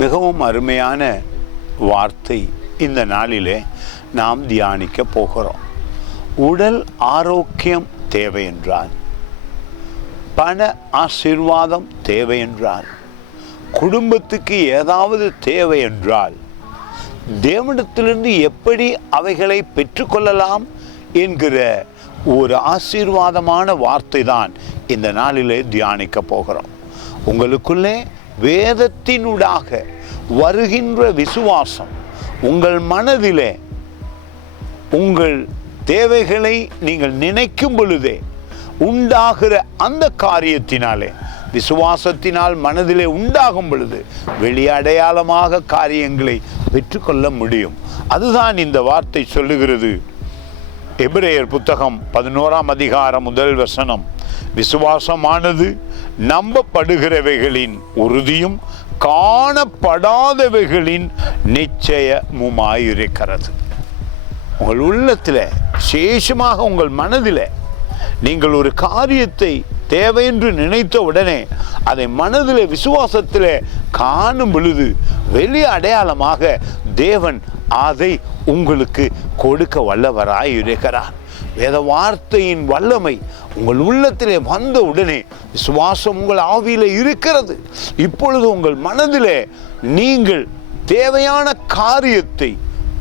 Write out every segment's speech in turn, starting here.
மிகவும் அருமையான வார்த்தை இந்த நாளிலே நாம் தியானிக்க போகிறோம். உடல் ஆரோக்கியம் தேவை என்றால், பண ஆசீர்வாதம் தேவை என்றால், குடும்பத்துக்கு ஏதாவது தேவை என்றால், தேவனிடத்திலிருந்து எப்படி அவைகளை பெற்றுக்கொள்ளலாம் என்கிற ஒரு ஆசீர்வாதமான வார்த்தை தான் இந்த நாளிலே தியானிக்க போகிறோம். உங்களுக்குள்ளே வேதத்தினூடாக வருகின்ற விசுவாசம் உங்கள் மனதிலே உங்கள் தேவைகளை நீங்கள் நினைக்கும் பொழுதே உண்டாகிற அந்த காரியத்தினாலே, விசுவாசத்தினால் மனதிலே உண்டாகும் பொழுது வெளி அடையாளமாக காரியங்களை பெற்றுக்கொள்ள முடியும். அதுதான் இந்த வார்த்தை சொல்லுகிறது. எபிரேயர் புத்தகம் 11ஆம் அதிகாரம் 1 வசனம், விசுவாசமானது நம்பப்படுகிறவைகளின் உறுதியும் காணப்படாதவைகளின் நிச்சயமுமாயிருக்கிறது. உங்கள் உள்ளத்தில், விசேஷமாக உங்கள் மனதில் நீங்கள் ஒரு காரியத்தை தேவை என்று நினைத்த உடனே அதை மனதில் விசுவாசத்தில் காணும் பொழுது வெளி அடையாளமாக தேவன் அதை உங்களுக்கு கொடுக்க வல்லவராய் இருக்கிறார். வேத வார்த்தையின் வல்லமை உங்கள் உள்ளத்திலே வந்த உடனே விசுவாசம் உங்கள் ஆவியிலே இருக்கிறது. இப்பொழுது உங்கள் மனதிலே நீங்கள் தேவையான காரியத்தை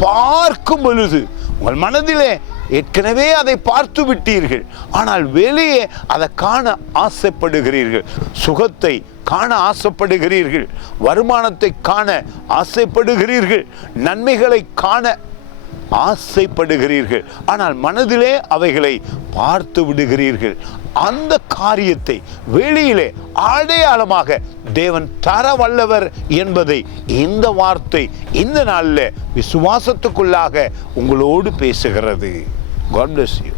பார்க்கும் பொழுது உங்கள் மனதிலே ஏற்கனவே அதை பார்த்து விட்டீர்கள், ஆனால் வெளியே அதை காண ஆசைப்படுகிறீர்கள். சுகத்தை காண ஆசைப்படுகிறீர்கள், வருமானத்தை காண ஆசைப்படுகிறீர்கள், நன்மைகளை காண ஆசைப்படுகிறீர்கள், ஆனால் மனதிலே அவைகளை பார்த்து விடுகிறீர்கள். அந்த காரியத்தை வெளியிலே அடையாளமாக தேவன் தர வல்லவர் என்பதை இந்த வார்த்தை இந்த நாளில் விசுவாசத்துக்குள்ளாக உங்களோடு பேசுகிறது. God bless you.